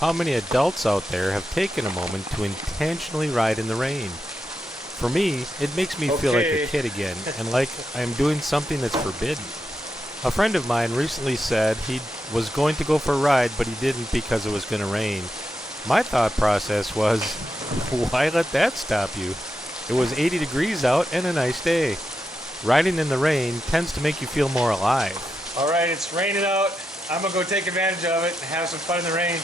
How many adults out there have taken a moment to intentionally ride in the rain? For me, it makes me feel like a Okay. kid again and like I am doing something that's forbidden. A friend of mine recently said he was going to go for a ride, but he didn't because it was going to rain. My thought process was, why let that stop you? It was 80 degrees out and a nice day. Riding in the rain tends to make you feel more alive. All right, it's raining out. I'm gonna go take advantage of it and have some fun in the rain.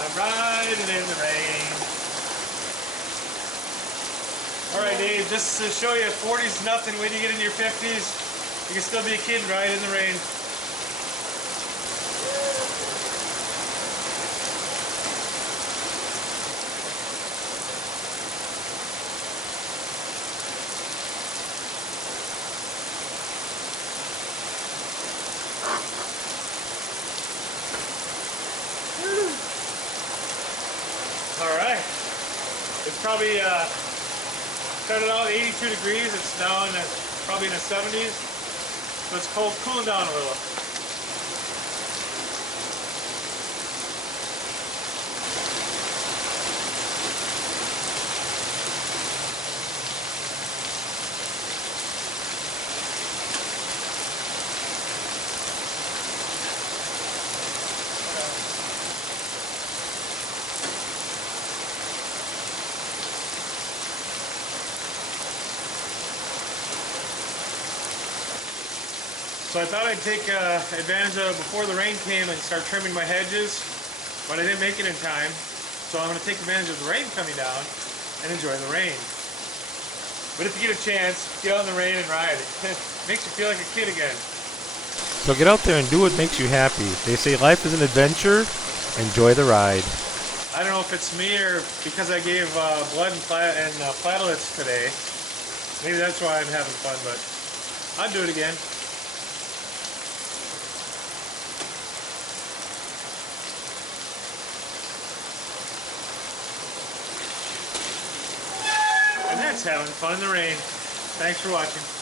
I'm riding in the rain. All right, Dave, just to show you, 40's nothing. When you get in your 50's, you can still be a kid and ride in the rain. All right. It's probably started out at 82 degrees. It's now probably in the 70s. So it's cold, cooling down a little. So I thought I'd take advantage of before the rain came and start trimming my hedges, but I didn't make it in time. So I'm going to take advantage of the rain coming down and enjoy the rain. But if you get a chance, get out in the rain and ride. It makes you feel like a kid again. So get out there and do what makes you happy. They say life is an adventure. Enjoy the ride. I don't know if it's me or because I gave blood and platelets today. Maybe that's why I'm having fun, but I'll do it again. And that's having fun in the rain. Thanks for watching.